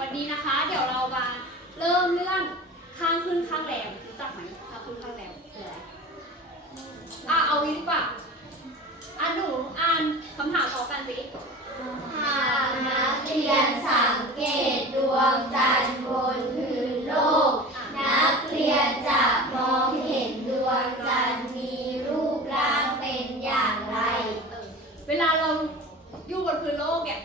วันนี้นะคะ เดี๋ยวเรามาเริ่มเรื่องข้างขึ้นข้างแรมรู้จักไหมข้างขึ้นข้างแรมคืออะไรอะเอาอีกดีกว่าอะหนูอ่านคำถามตอมกันสิหากนักเรียนสังเกตดวงจันทร์บนพื้นโลก นักเรียนจะมองเห็นดวงจันทร์มีรูปร่างเป็นอย่างไร เออเวลาเราอยู่บนพื้นโลกเนี่ย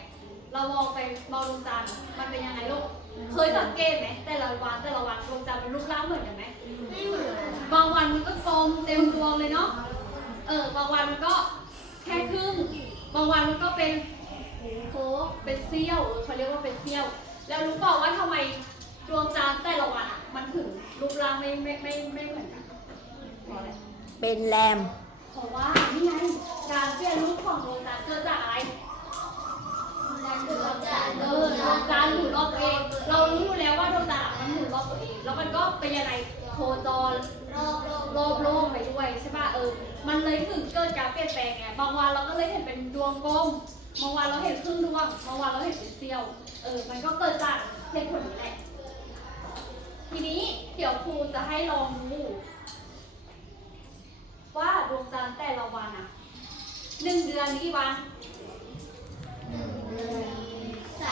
เรามองไปมองดวงจันทร์มันเป็นยังไงลูก เคย สังเกตไหมแต่ละวันแต่ละวันดวงจันทร์มันรูปร่างเหมือนกันไหมไม่เหมือนบางวันมันก็กลมเต็มดวงเลยเนาะเออบางวันมันก็แค่ครึ่งบางวันมันก็เป็นโค้งเป็นเสี้ยวเออเขาเรียกว่าเป็นเสี้ยว แล้วรู้เปล่าว่าทำไมดวงจันทร์แต่ละวันอะมันถึงรูปร่างไม่ไม่ไม่ไม่เหมือนกันเพราะอะไรเป็นแรมเพราะว่านี่ไงการเปลี่ยนรูปของดวงจันทร์เกิดจากอะไรดวงจันทร์ เออดวงจันทร์หมุนรอบตัวเอง เรารู้อยู่แล้วว่าดวงจันทร์อะมันหมุนรอบตัวเอง แล้วมันก็เป็นยังไงโคจรรอบโลกรอบโลกไปด้วยใช่ป่ะเออ มันเลยถึงเกิดการเปลี่ยนแปลงไง บางวันเราก็เลยเห็นเป็นดวงกลม บางวันเราเห็นครึ่งดวง บางวันเราเห็นเป็นเสี้ยว เออ มันก็เกิดจากเหตุผลนี้แหละ ทีนี้เดี๋ยวครูจะให้ลองดูว่าดวงจันทร์แต่ละวันอะหนึ่งเดือนมีกี่วัน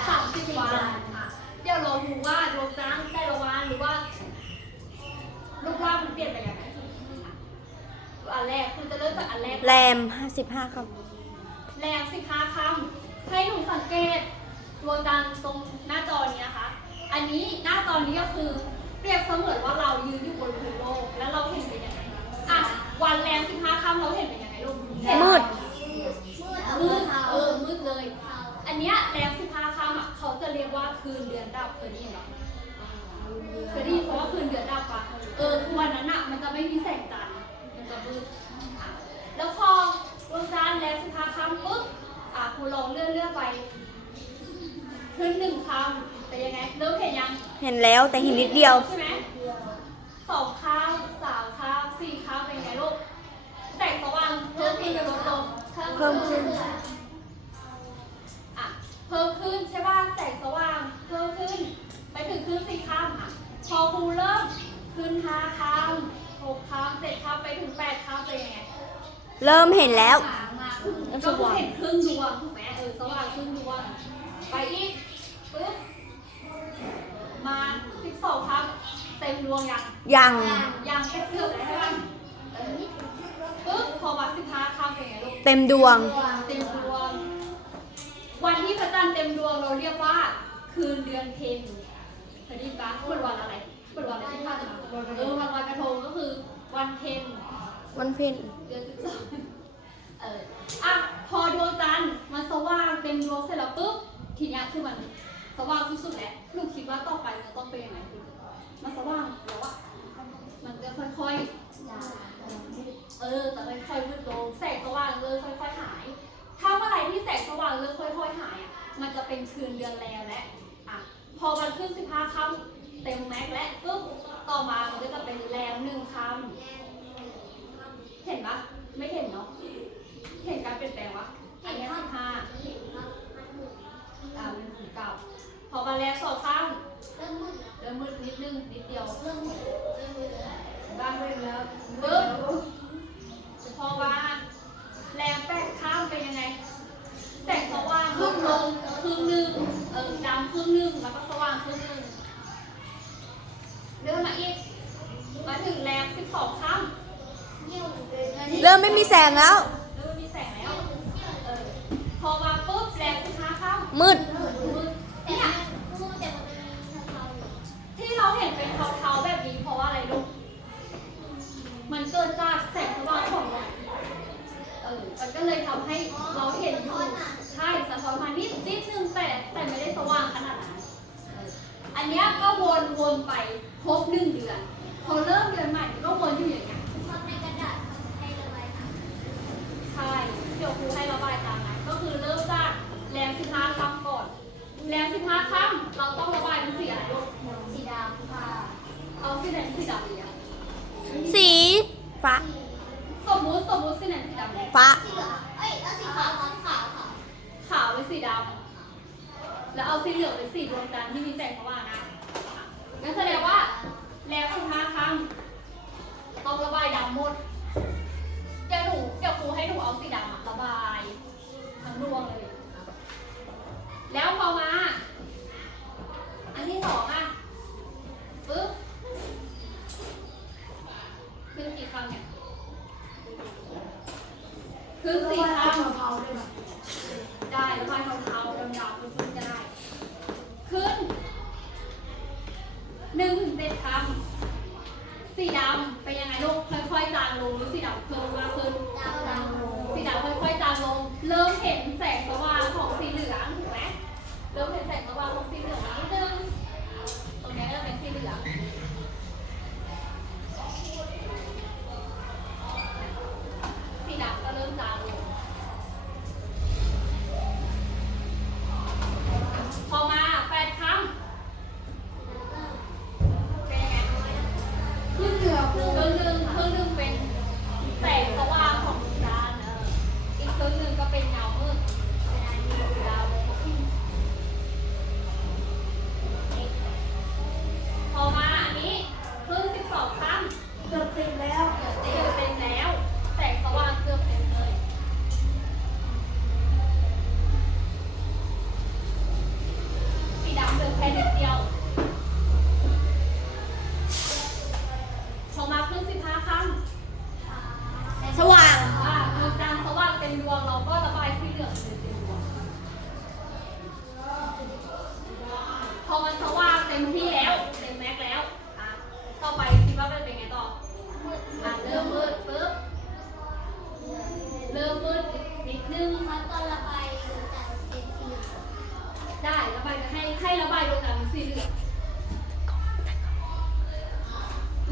สามสิบวันอะ เดี๋ยวเราดูว่าดวงจันทร์แต่ละวันหรือว่ารูปร่างมันเปลี่ยนไปยังไงอะอันแรกคุณจะเริ่มจากอันแรก แรม55ครับแรงสิคะคำให้หนูสังเกตดวงจันทร์ตรงหน้าจอนี้นะคะ อันนี้หน้าจอนี้ก็คือเปรียบเสมือนว่าเรายืนอยู่บนพื้นโลก แล้วเราเห็นเป็นยัง เนี้ยแรงสิบห้าค่ำอะเขาจะเรียกว่าคืนเดือนดับเคยได้ยินปะเคยได้ยินเพราะว่าคืนเดือนดับปะเออคือวันนั้นอะมันจะไม่มีแสงจันทร์มันจะมืดแล้วพอวงจันทร์แรงสิบห้าค่ำปุ๊บอะครูลองเลื่อนเลื่อนไปขึ้นหนึ่งคำแต่ยังไงเริ่มเห็นยัง เห็นแล้วแต่เห็นนิดเดียวใช่ไหมสองค่ำสามค่ำสี่ค่ำเป็นไงลูกแสงสว่างเพิ่มขึ้นลดลงเพิ่มขึ้น ห้าค่ำหกค่ำเจ็ดค่ำไปถึงแปดค่ำเป็นยังไงเริ่มเห็นแล้วมาครึ่งเริ่มก็สคือว่างเห็นครึ่งดวงถูกไหมเออสว่างครึ่งดวงไปอีกปึ๊บมาสิบสองค่ำเต็มดวงยัง ยัง ยังแค่เกือบแล้วใช่ป่ะปึ๊บพอวัดสิบห้าค่ำเป็นไงลูก เต็มดวง เต็มดวง วันที่พระจันทร์เต็มดวงเราเรียกว่า คืนเดือนเพ็ญเคยได้ยินปะเป็นวันอะไร เป็นวันอะไรที่ผ่านมาเออวันลอยกระทงก็คือวันเพ็ญวันเพ็ญเดือนสิบสองเอออะพอดวงจันทร์มันสว่างเต็มดวงเสร็จแล้วปุ๊บทีเนี้ยคือมันสว่างที่สุดแล้วลูกคิดว่าต่อไปมันต้องเป็นยังไงมันสว่างแล้วอะมันจะค่อยๆ เออแต่ค่อยๆมืดลงแสงสว่างเริ่มค่อยๆหาย ถ้าเมื่อไหร่ที่แสงสว่างเริ่มค่อยๆหายอะมันจะเป็นคืนเดือนแรมและอะพอมันขึ้นสิบห้าค่ำ เต็มแม็กและปุ๊บต่อมามันก็จะเป็นแรมหนึ่งคำเห็นปะไม่เห็นเนาะเห็นการเปลี่ยนแปลงวะอันนี้สิบห้าอ่ามันถึงเก่าพอมาแรมสองคำเริ่มมืดเริ่มมืดนิดนึงนิดเดียวเริ่มมืดเริ่มมืดแล้วบ้างเลยแล้วปึ๊บพอมาแรงแปดข้ามเป็นยังไงแสงสว่างครึ่งลงครึ่งหนึ่งเออดำครึ่งหนึ่งแล้วก็สว่างครึ่งหนึ่งเดินมาอีก มาถึงแรงสิบสองข้าม เยี่ยวเลย เริ่มไม่มีแสงแล้ว เริ่มมีแสงแล้วเออพอมาปุ๊บแรงสิบห้าข้ามมืด มืดแต่เนี่ยมันมืดแต่มันจะมีเทาๆอยู่ที่เราเห็นเป็นเทาๆแบบนี้เพราะว่าอะไรลูก มันเกิดจากแสงสว่างของเราเออ มันก็เลยทำให้เราเห็นอยู่ใช่สะท้อนมานิดนิดนึงแต่แต่ไม่ได้สว่างขนาดนั้นเอออันเนี้ยก็วนวนไปครบหนึ่งเดือน พอเริ่มเดือนใหม่ก็วนอยู่อย่างเงี้ย ทำในกระดาษทำให้ระบายน้ำ ใช่ เดี๋ยวครูให้ระบายตามนั้นก็คือเริ่มจากแรมสิบห้าค่ำก่อน แรมสิบห้าค่ำเราต้องระบายเป็นสีอะไรลูก สีดำค่ะ เอาสีไหนเป็นสีดำดีอะ สี ฟ้า สมมุติสมมุติสีไหนเป็นสีดำดีฟ้า สีเหลืองเอ้ยแล้วสีขาวขาวขาวขาวขาวเป็นสีดำแล้วเอาสีเหลืองเป็นสีดวงจันทร์ที่มีแสงสว่างนะอะงั้นแสดงว่าแล้วสิบห้าครั้งต้องระบายดำหมดเดี๋ ขึ้นสี่ครั้งได้ระบายเทาๆดำๆขึ้นก็ได้ ขึ้นหนึ่งถึงเจ็ดคำสีดำเป็นยังไงลูกค่อยๆจางลงหรือสีดำเพิ่มมากขึ้นสีดำค่อยๆจางลง เริ่มเห็นแสงสว่างของสีเหลืองถูกไหมเริ่มเห็นแสง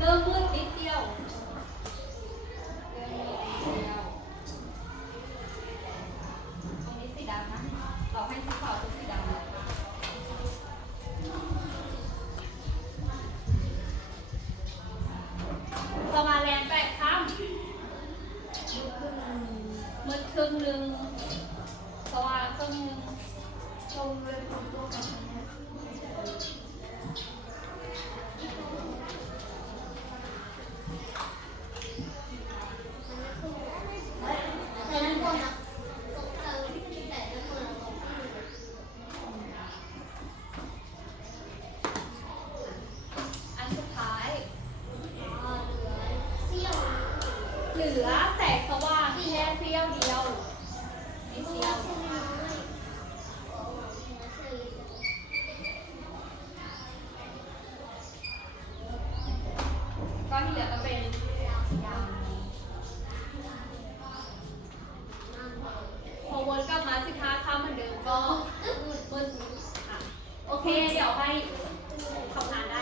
า อนที่เหลือก็เป็นสีดำพอวนกลับมาสิคะข้าเหมือนเดิมก็มืดโอเค เดี๋ยวไปทำงานได้